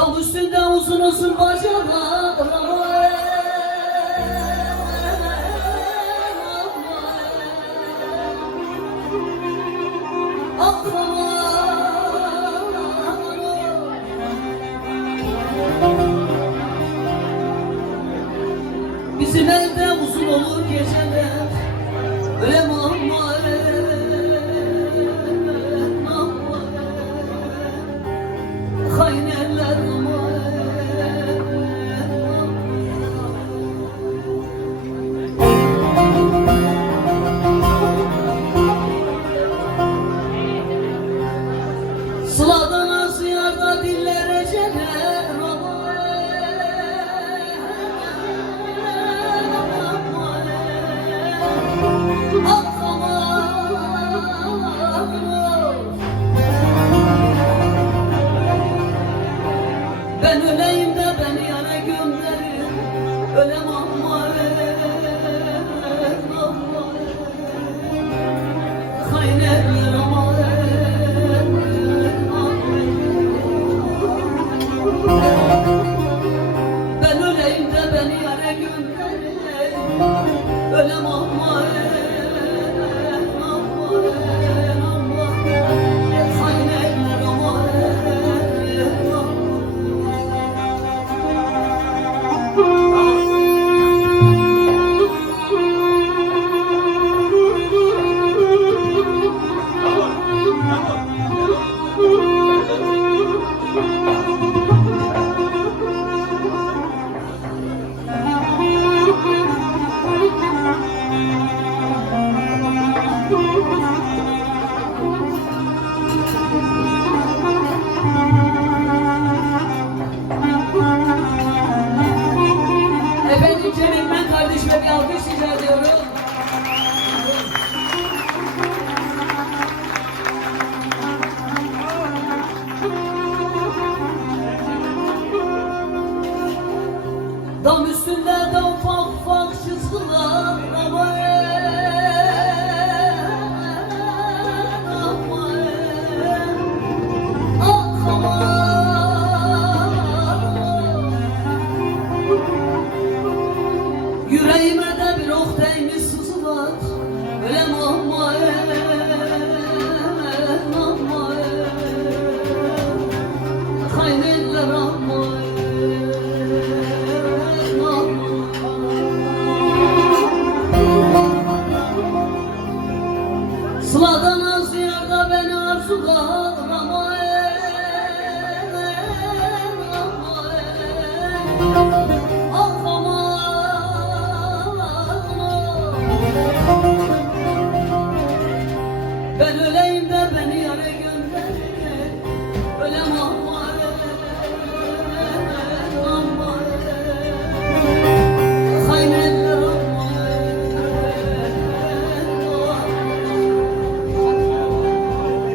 Dam üstünde uzun uzun bacalar. Bizim evde uzun olur geceler. Öyle mamma hayneller sıladan az yarda diller eceler. Ben öleyim de beni yana gönderin. Ölem ama haynerler ama ben öleyim de beni yana gönderin. Ölem ama haynerler ama efendim Cem Ekmen kardeşime bir alkış rica ediyorum. Dam üstünde de ufak ufak çizgiler ama yüreğime de bir ok değmiş sızılar. Ölem ama hayneller ama sıladan az yarda beni arzular ama ben öleyim de beni yâre gör.